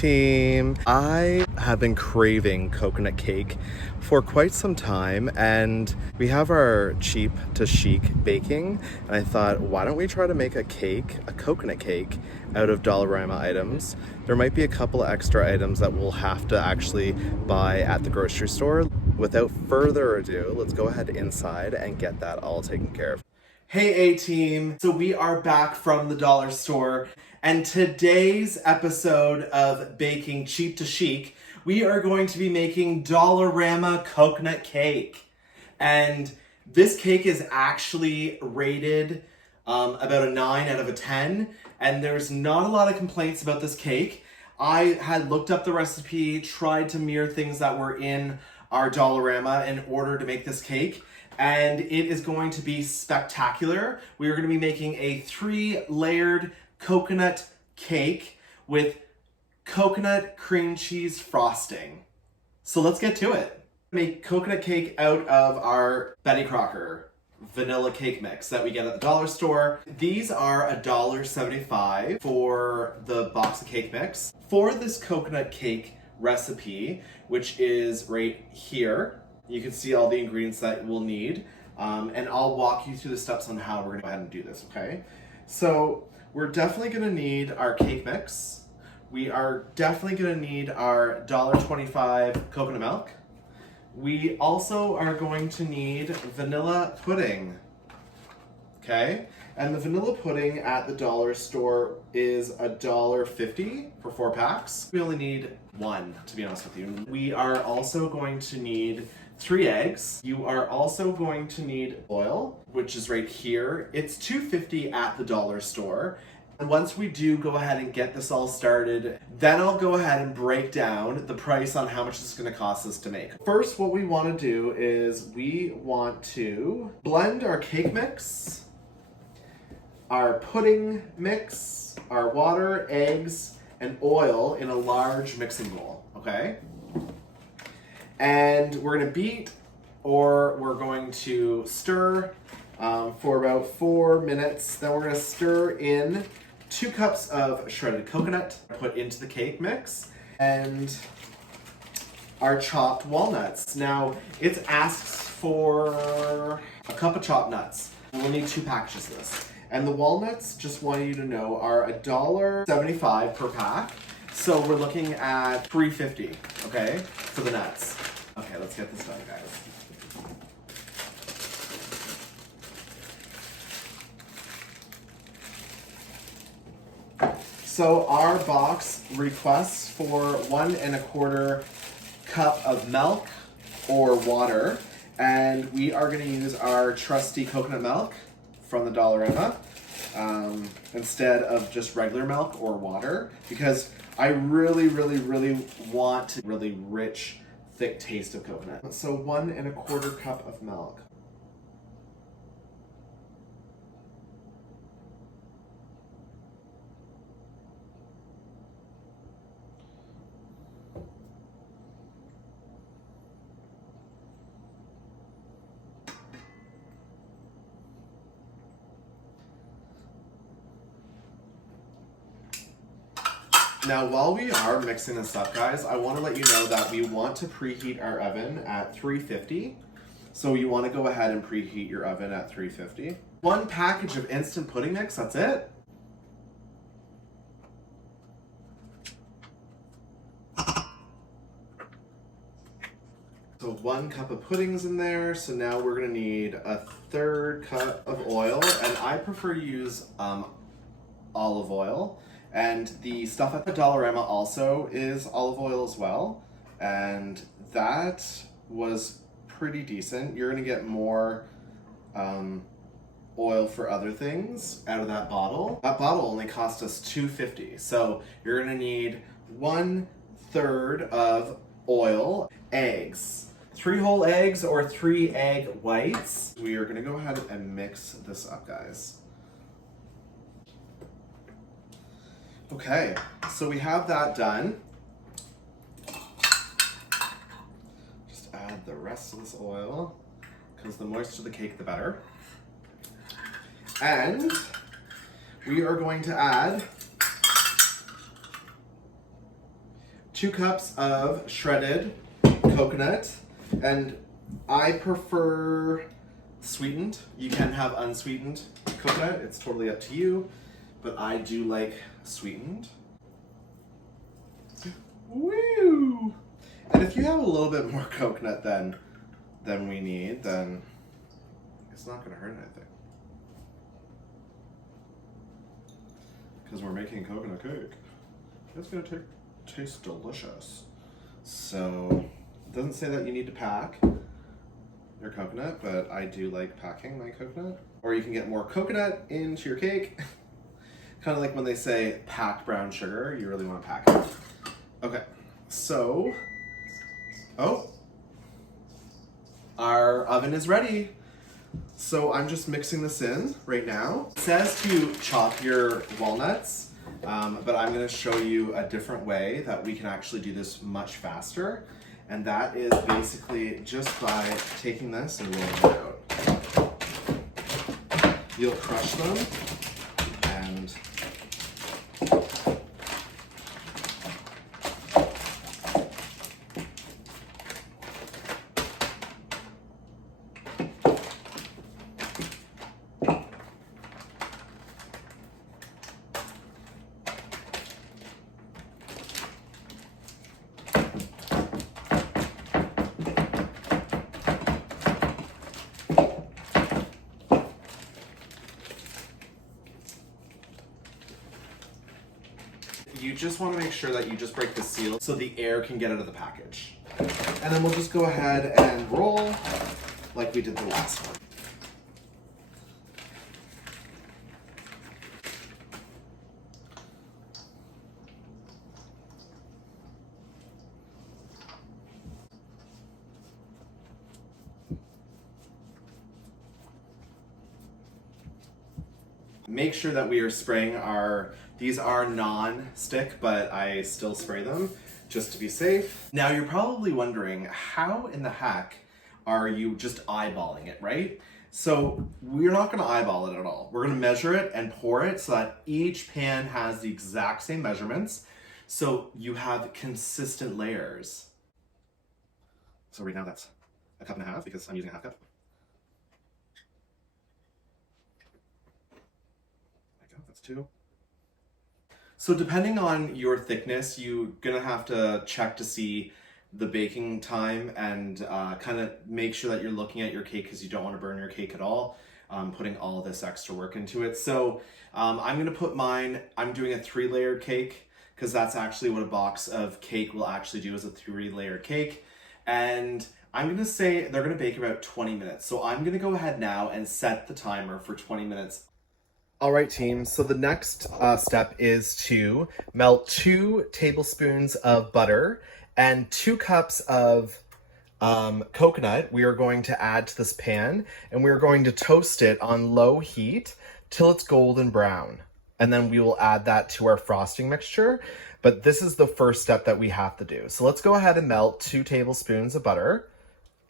team. I have been craving coconut cake for quite some time, and we have our cheap to chic baking, and I thought, why don't we try to make a coconut cake out of dollarama items. There might be a couple extra items that we'll have to actually buy at the grocery store. Without further ado, let's go ahead inside and get that all taken care of. Hey A-Team! So we are back from the dollar store, and today's episode of Baking Cheap to Chic, we are going to be making dollarama coconut cake. And this cake is actually rated about a 9 out of a 10, and there's not a lot of complaints about this cake. I had looked up the recipe, tried to mirror things that were in our dollarama in order to make this cake, and it is going to be spectacular. We are going to be making a 3-layered coconut cake with coconut cream cheese frosting. So let's get to it. Make coconut cake out of our Betty Crocker vanilla cake mix that we get at the dollar store. These are $1.75 for the box of cake mix. For this coconut cake recipe, which is right here, you can see all the ingredients that we'll need, and I'll walk you through the steps on how we're gonna go ahead and do this, okay? So we're definitely gonna need our cake mix. We are definitely gonna need our $1.25 coconut milk. We also are going to need vanilla pudding, okay? And the vanilla pudding at the dollar store is $1.50 for 4 packs. We only need 1, to be honest with you. We are also going to need 3 eggs. You are also going to need oil, which is right here. It's $2.50 at the dollar store. And once we do go ahead and get this all started, then I'll go ahead and break down the price on how much this is going to cost us to make. First, what we want to do is we want to blend our cake mix, our pudding mix, our water, eggs, and oil in a large mixing bowl, okay? And we're gonna beat, or we're going to stir for about 4 minutes. Then we're gonna stir in 2 cups of shredded coconut, put into the cake mix, and our chopped walnuts. Now, it's asked for a cup of chopped nuts. We'll need 2 packages of this. And the walnuts, just want you to know, are $1.75 per pack. So we're looking at $3.50, okay, for the nuts. Okay, let's get this done, guys. So our box requests for 1 1/4 cup of milk or water, and we are going to use our trusty coconut milk from the dollarama instead of just regular milk or water, because I really want a really rich, thick taste of coconut. So 1 1/4 cup of milk. Now, while we are mixing this up, guys, I want to let you know that we want to preheat our oven at 350. So you want to go ahead and preheat your oven at 350. 1 package of instant pudding mix, that's it. So 1 cup of pudding's in there. So now we're going to need a 1/3 cup of oil, and I prefer to use olive oil. And the stuff at the dollarama also is olive oil as well, and that was pretty decent. You're gonna get more oil for other things out of that bottle. That bottle only cost us $2.50, so you're gonna need 1/3 of oil. Eggs, 3 whole eggs or 3 egg whites. We are gonna go ahead and mix this up, guys. Okay, so we have that done. Just add the rest of this oil, because the moister the cake, the better. And we are going to add 2 cups of shredded coconut, and I prefer sweetened. You can have unsweetened coconut, it's totally up to you, but I do like sweetened. Woo! And if you have a little bit more coconut than we need, then it's not gonna hurt anything. Because we're making coconut cake. It's gonna taste delicious. So, it doesn't say that you need to pack your coconut, but I do like packing my coconut. Or you can get more coconut into your cake. Kind of like when they say pack brown sugar, you really want to pack it. Okay, so, our oven is ready. So I'm just mixing this in right now. It says to chop your walnuts, but I'm gonna show you a different way that we can actually do this much faster. And that is basically just by taking this and rolling it out. You'll crush them and you just want to make sure that you just break the seal so the air can get out of the package. And then we'll just go ahead and roll like we did the last one. Make sure that we are spraying these are non-stick, but I still spray them just to be safe. Now you're probably wondering, how in the heck are you just eyeballing it, right? So we're not gonna eyeball it at all. We're gonna measure it and pour it so that each pan has the exact same measurements, so you have consistent layers. So right now that's a cup and a half because I'm using a half cup. That's 2. So depending on your thickness, you're gonna have to check to see the baking time and kind of make sure that you're looking at your cake because you don't want to burn your cake at all, putting all this extra work into it. So I'm gonna put mine, I'm doing a 3-layered cake because that's actually what a box of cake will actually do, is a 3-layered cake. And I'm gonna say they're gonna bake about 20 minutes. So I'm gonna go ahead now and set the timer for 20 minutes. All right, team, so the next step is to melt 2 tablespoons of butter and 2 cups of coconut. We are going to add to this pan, and we are going to toast it on low heat till it's golden brown. And then we will add that to our frosting mixture. But this is the first step that we have to do. So let's go ahead and melt 2 tablespoons of butter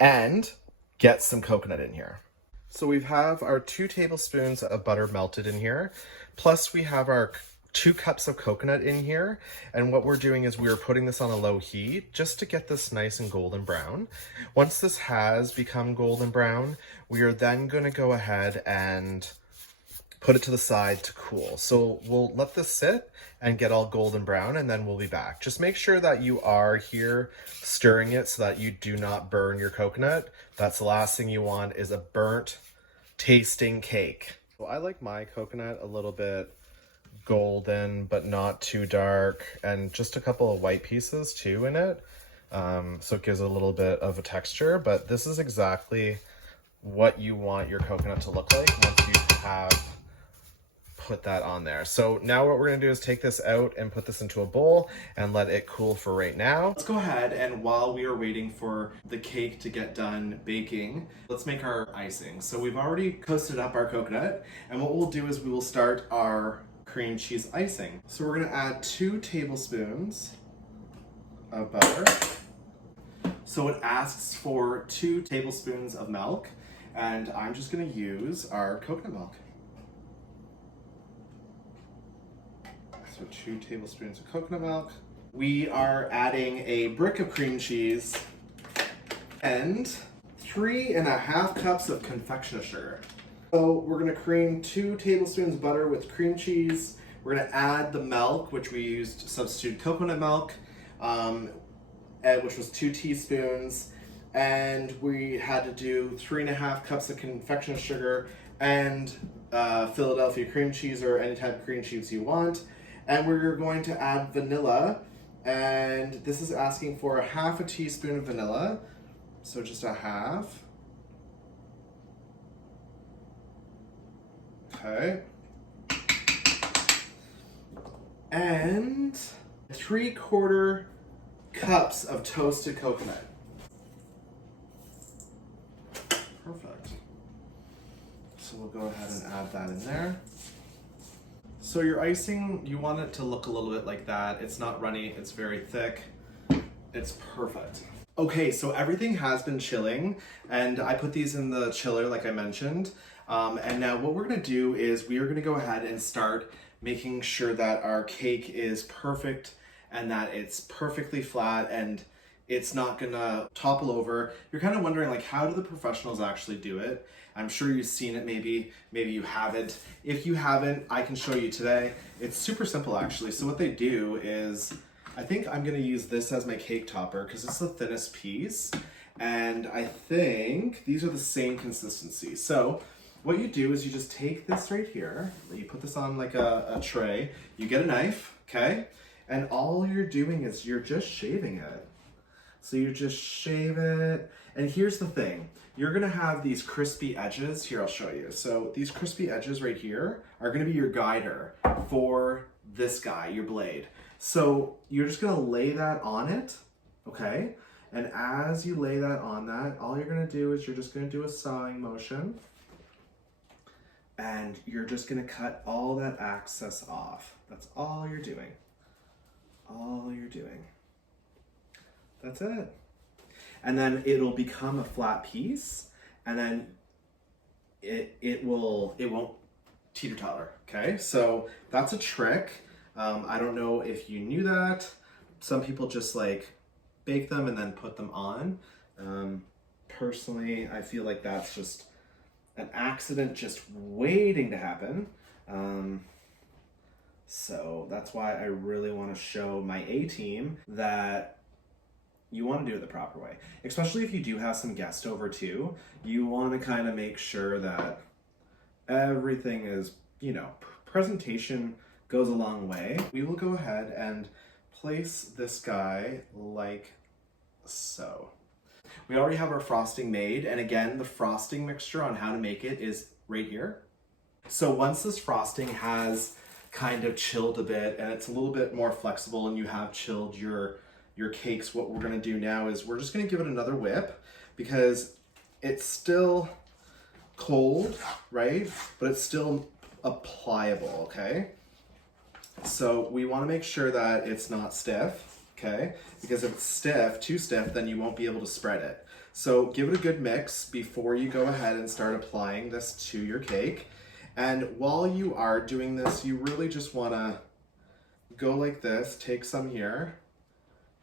and get some coconut in here. So we have our 2 tablespoons of butter melted in here, plus we have our 2 cups of coconut in here. And what we're doing is we are putting this on a low heat just to get this nice and golden brown. Once this has become golden brown, we are then going to go ahead and put it to the side to cool. So we'll let this sit and get all golden brown, and then we'll be back. Just make sure that you are here stirring it so that you do not burn your coconut. That's the last thing you want, is a burnt tasting cake. So I like my coconut a little bit golden, but not too dark, and just a couple of white pieces too in it. So it gives it a little bit of a texture, but this is exactly what you want your coconut to look like once you have put that on there. So now what we're gonna do is take this out and put this into a bowl and let it cool for right now. Let's go ahead, and while we are waiting for the cake to get done baking, let's make our icing. So we've already toasted up our coconut, and what we'll do is we will start our cream cheese icing. So we're gonna add 2 tablespoons of butter. So it asks for 2 tablespoons of milk, and I'm just gonna use our coconut milk. So 2 tablespoons of coconut milk. we are adding a brick of cream cheese and 3.5 cups of confectioner sugar. So we're gonna cream 2 tablespoons butter with cream cheese. We're gonna add the milk, which we used substitute coconut milk, which was 2 teaspoons. And we had to do 3.5 cups of confectioner sugar and Philadelphia cream cheese or any type of cream cheese you want. And we're going to add vanilla. And this is asking for 1/2 teaspoon of vanilla. So just 1/2. Okay. And 3/4 cups of toasted coconut. Perfect. So we'll go ahead and add that in there. So your icing, you want it to look a little bit like that. It's not runny, it's very thick. It's perfect. Okay, so everything has been chilling, and I put these in the chiller like I mentioned. And now what we're gonna do is we are gonna go ahead and start making sure that our cake is perfect and that it's perfectly flat and it's not gonna topple over. You're kind of wondering, like, how do the professionals actually do it? I'm sure you've seen it, maybe you haven't. If you haven't, I can show you today. It's super simple actually. So what they do is, I think I'm gonna use this as my cake topper because it's the thinnest piece. And I think these are the same consistency. So what you do is you just take this right here, you put this on like a tray, you get a knife, okay? And all you're doing is you're just shaving it. So you just shave it. And here's the thing, you're gonna have these crispy edges. Here, I'll show you. So these crispy edges right here are gonna be your guider for this guy, your blade. So you're just gonna lay that on it, okay? And as you lay that on that, all you're gonna do is you're just gonna do a sawing motion. And you're just gonna cut all that excess off. That's all you're doing. All you're doing. That's it. And then it'll become a flat piece, and then it won't teeter-totter, okay? So that's a trick. I don't know if you knew that. Some people just like bake them and then put them on. Personally, I feel like that's just an accident just waiting to happen. So that's why I really want to show my A-team that you want to do it the proper way. Especially if you do have some guests over too, you want to kind of make sure that everything is, you know, presentation goes a long way. We will go ahead and place this guy like so. We already have our frosting made, and again, the frosting mixture on how to make it is right here. So once this frosting has kind of chilled a bit and it's a little bit more flexible and you have chilled your cakes, what we're gonna do now is we're just gonna give it another whip because it's still cold, right? But it's still pliable, okay? So we wanna make sure that it's not stiff, okay? Because if it's stiff, too stiff, then you won't be able to spread it. So give it a good mix before you go ahead and start applying this to your cake. And while you are doing this, you really just wanna go like this, take some here,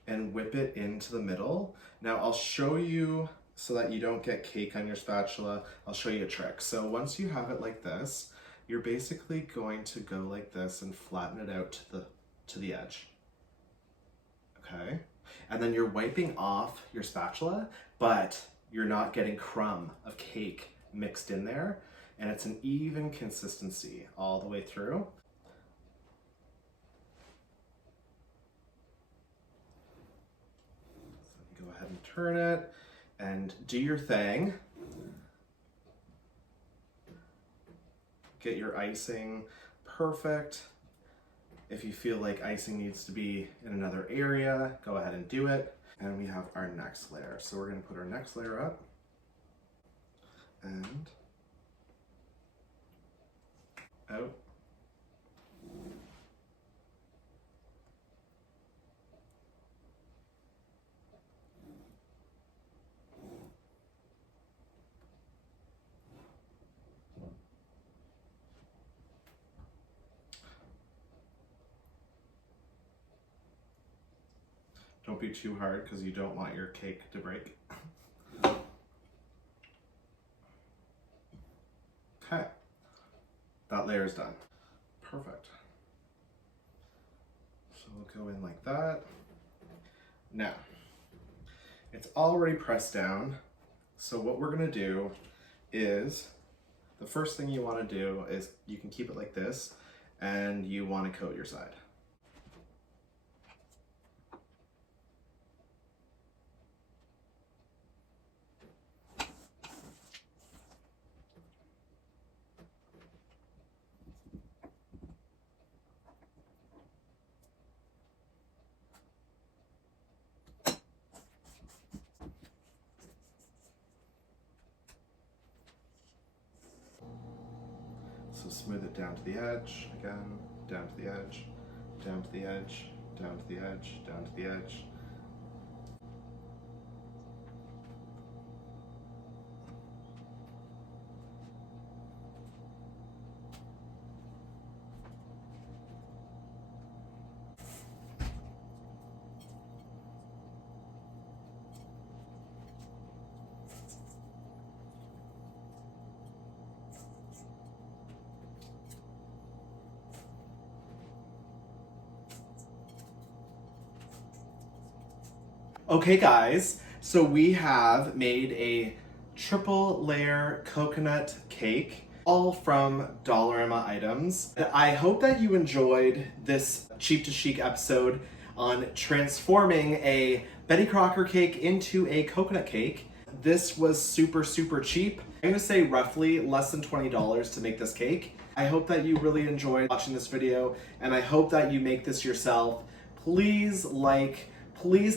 and whip it into the middle. Now I'll show you, so that you don't get cake on your spatula, I'll show you a trick. So once you have it like this, you're basically going to go like this and flatten it out to the edge. Okay? And then you're wiping off your spatula, but you're not getting crumb of cake mixed in there, and it's an even consistency all the way through. So go ahead and turn it and do your thing. Get your icing perfect. If you feel like icing needs to be in another area, go ahead and do it. And we have our next layer. So we're gonna put our next layer up and out. Don't be too hard because you don't want your cake to break. Okay, that layer is done. Perfect. So we'll go in like that. Now, it's already pressed down. So what we're gonna do is, the first thing you wanna do is, you can keep it like this, and you wanna coat your side. So smooth it down to the edge, again, down to the edge, down to the edge, down to the edge, down to the edge. Okay guys, so we have made a triple layer coconut cake, all from Dollarama items. I hope that you enjoyed this Cheap to Chic episode on transforming a Betty Crocker cake into a coconut cake. This was super cheap. I'm gonna say roughly less than $20 to make this cake. I hope that you really enjoyed watching this video, and I hope that you make this yourself. Please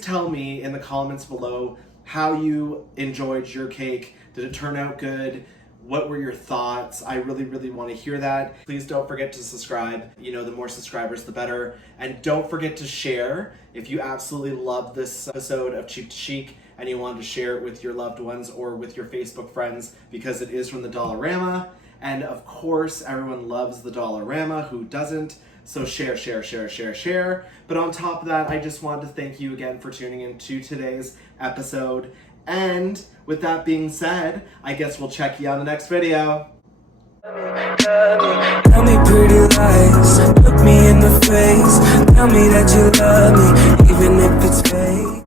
tell me in the comments below how you enjoyed your cake. Did it turn out good? What were your thoughts? I really want to hear that. Please don't forget to subscribe. You know, the more subscribers, the better. And don't forget to share if you absolutely love this episode of Cheap to Chic and you want to share it with your loved ones or with your Facebook friends, because it is from the Dollarama. And of course, everyone loves the Dollarama. Who doesn't? So share. But on top of that, I just wanted to thank you again for tuning in to today's episode. And with that being said, I guess we'll check you on the next video. Tell me pretty lies, look me in the face, tell me that you love me, even if it's fake.